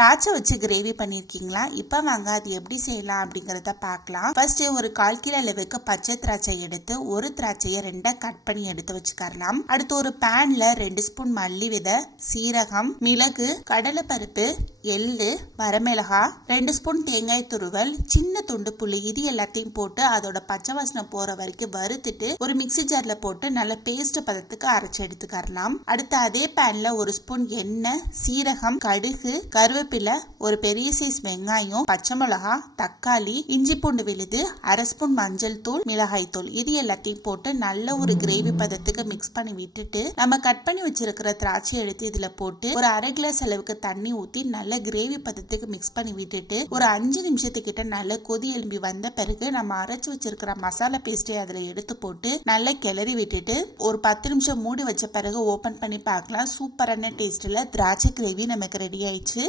திராட்சை வச்சு கிரேவி பண்ணிருக்கீங்களா? இப்ப வாங்க அது எப்படி செய்யலாம் அப்படிங்கறத பார்க்கலாம். ஃபர்ஸ்ட் ஒரு 1/4 கிலோ அளவுக்கு பச்சை திராட்சை எடுத்து ஒரு திராட்சையை 2 கட் பண்ணி எடுத்து வச்சுக்கலாம். அடுத்து ஒரு பேன்ல 2 ஸ்பூன் மல்லி விதை, சீரகம், மிளகு, கடலை பருப்பு, எள்ளு, வரமிளகா, 2 ஸ்பூன் தேங்காய் துருவல், சின்ன துண்டு புளி இது எல்லாத்தையும் போட்டு அதோட பச்சை வாசனை போற வரைக்கும் வறுத்துட்டு ஒரு மிக்ஸி ஜார்ல போட்டு நல்ல பேஸ்ட் பதத்துக்கு அரைச்சு எடுத்துக்கலாம். அடுத்து அதே பேன்ல ஒரு ஸ்பூன் எண்ணெய், சீரகம், கடுகு, கருவேப்பிலை, ஒரு பெரிய சைஸ் வெங்காயம், பச்சை மிளகா, தக்காளி, இஞ்சி பூண்டு விழுது, 1/2 ஸ்பூன் மஞ்சள் தூள், மிளகாய் தூள் இது எல்லாத்தையும் போட்டு நல்ல ஒரு கிரேவி பதத்துக்கு மிக்ஸ் பண்ணி விட்டுட்டு நம்ம கட் பண்ணி வச்சிருக்கிற திராட்சை எடுத்து இதுல போட்டு ஒரு 1/2 கிளாஸ் அளவுக்கு தண்ணி ஊத்தி நல்ல கிரேவி பதத்துக்கு மிக்ஸ் பண்ணி விட்டுட்டு ஒரு 5 நிமிஷத்துக்கிட்ட நல்ல கொதி எழும்பி வந்த பிறகு நம்ம அரைச்சு வச்சிருக்கிற மசாலா பேஸ்டை அதுல எடுத்து போட்டு நல்லா கிளறி விட்டுட்டு ஒரு 10 நிமிஷம் மூடி வச்ச பிறகு ஓபன் பண்ணி பார்க்கலாம். சூப்பரான டேஸ்ட்ல திராட்சை கிரேவி நமக்கு ரெடி ஆயிடுச்சு.